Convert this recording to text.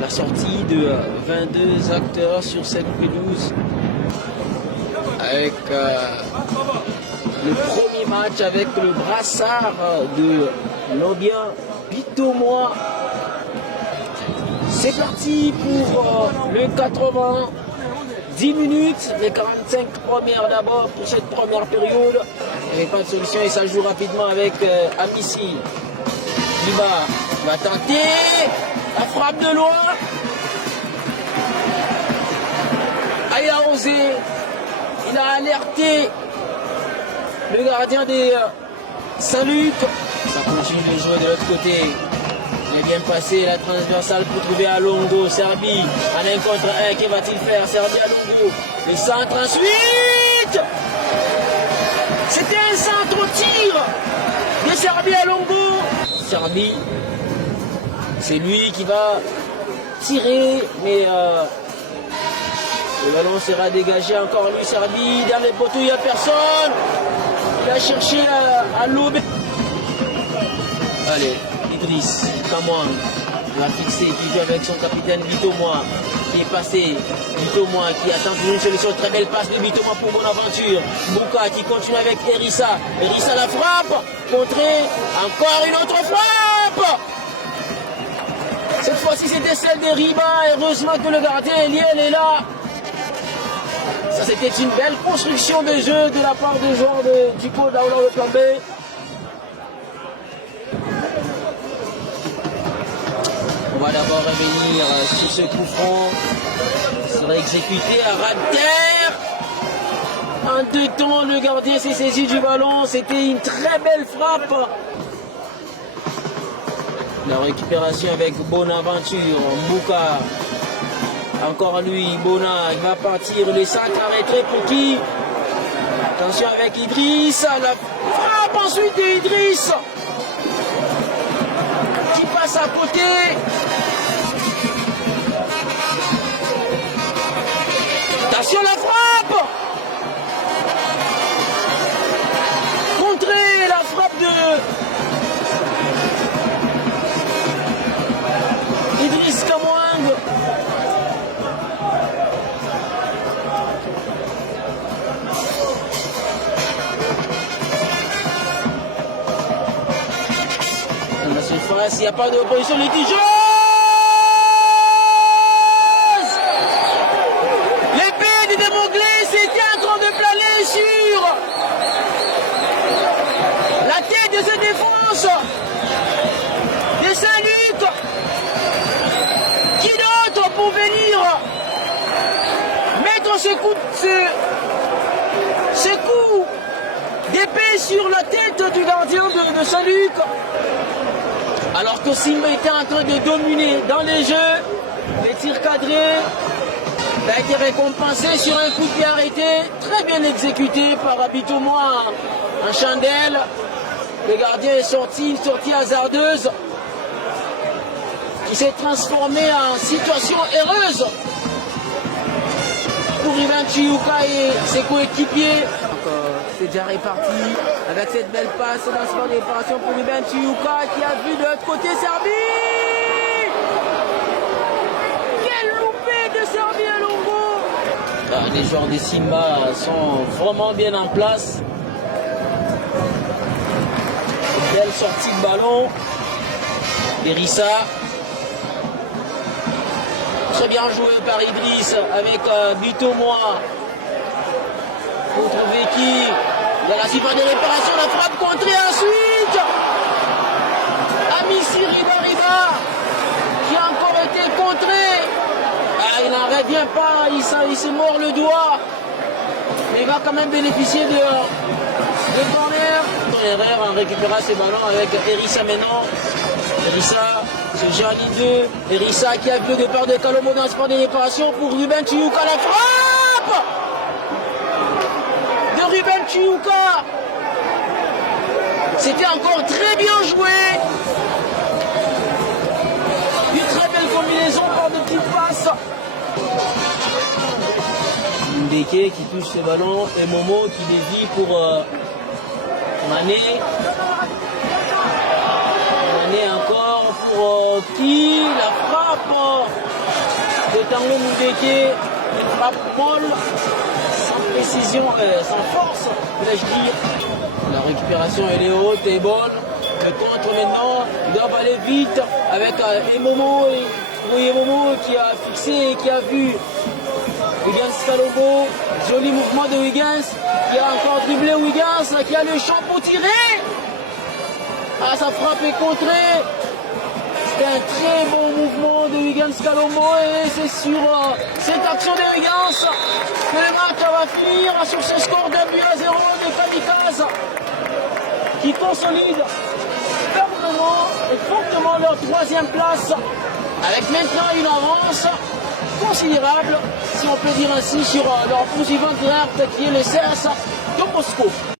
la sortie de 22 acteurs sur cette pelouse avec le premier match avec le brassard de l'Ambien Bitomois. C'est parti pour le 80. 10 minutes, les 45 premières d'abord pour cette première période. Il n'y avait pas de solution et ça joue rapidement avec Amissi. Il va tenter la frappe de loin. Ah, il a osé, il a alerté le gardien des Saint-Luc. Ça continue de jouer de l'autre côté. Il est bien passé la transversale pour trouver Alongo. Serbie en 1 contre 1. Que va-t-il faire? Serbie Alongo. Le centre ensuite. C'était un centre au tir de Serbie Alongo. Serbie, c'est lui qui va tirer, mais le ballon sera dégagé encore lui. Serbie, dans les poteaux, il n'y a personne. Il a cherché à l'aube. Allez, Idriss Kamwang va fixer, qui joue avec son capitaine Bitomois, qui est passé. Bitomois qui attend toujours une solution. Très belle passe de Bitomois pour Bonaventure. Mouka qui continue avec Erissa. Erissa la frappe. Contrée. Encore une autre frappe. Cette fois-ci c'était celle de Riba. Heureusement que le gardien Eliel est là. Ça c'était une belle construction de jeu de la part des joueurs du Tico d'Aoula Okambe. On va d'abord revenir sur ce coup franc. Il sera exécuté à ras de terre. En 2 temps, le gardien s'est saisi du ballon. C'était une très belle frappe. La récupération avec Bonaventure. Mouka. Encore lui, Bona. Il va partir. Le sac arrêté pour qui? Attention avec Idriss. La frappe ensuite d'Idriss. Qui passe à côté. Attention la frappe. Contrer la frappe de Idriss Kamwang. Dans la surface, il n'y a pas d'opposition litigeuse. L'épée de Demoglé s'était en train de planer sur la tête de cette défense de Saint-Luc. Qui d'autre pour venir mettre ce coup d'épée sur la tête du gardien de Saint-Luc, alors que Simba était en train de dominer dans les jeux, les tirs cadrés. Il a été récompensé sur un coup de pied arrêté, très bien exécuté par Bitomois en chandelle. Le gardien est sorti, une sortie hasardeuse qui s'est transformée en situation heureuse pour Ivan Chiuka et ses coéquipiers. C'est déjà réparti avec cette belle passe dans ce point de réparation pour Ivan Chiuka qui a vu de l'autre côté Serbie. Quel loupé de Serbie à Longo. Les joueurs de Simba sont vraiment bien en place. Belle sortie de ballon. Erissa. Très bien joué par Idriss avec Bitomois. Pour trouver qui? Dans la surface de réparation, la frappe contrée ensuite. Amissi Riba qui a encore été contré. Ah, il n'en revient pas, il se mord le doigt. Mais il va quand même bénéficier de corner. Erreur en récupérant ses ballons avec Erissa maintenant. Erissa, ce Gianni 2. Erissa qui a vu le départ de Kalomo dans ce point de réparation pour Ruben Chiuka. La frappe de Ruben Chiuka. C'était encore très bien joué. Une très belle combinaison par de petites passes. Mbeke qui touche ce ballon et Momo qui dévie pour Mané. Mané encore pour qui? La frappe Tango Moudeke, frappe molle, sans précision, sans force, vais-je dire. La récupération elle est haute et bonne. Le contre maintenant, ils doivent aller vite avec Emomo, Emomo qui a fixé et qui a vu Wiggins Kalombo. Joli mouvement de Wiggins qui a encore dribblé Wiggins qui a le champ pour tirer. Ah, sa frappe est contrée. C'est un très bon mouvement de Wiggins Kalombo et c'est sur cette action de Wiggins que le match va finir sur ce score d'un but à 0 de Kamikaze qui consolide fermement et fortement leur troisième place avec maintenant une avance considérable, si on peut dire ainsi, sur leur poursuivant direct qui est le CS de Moscou.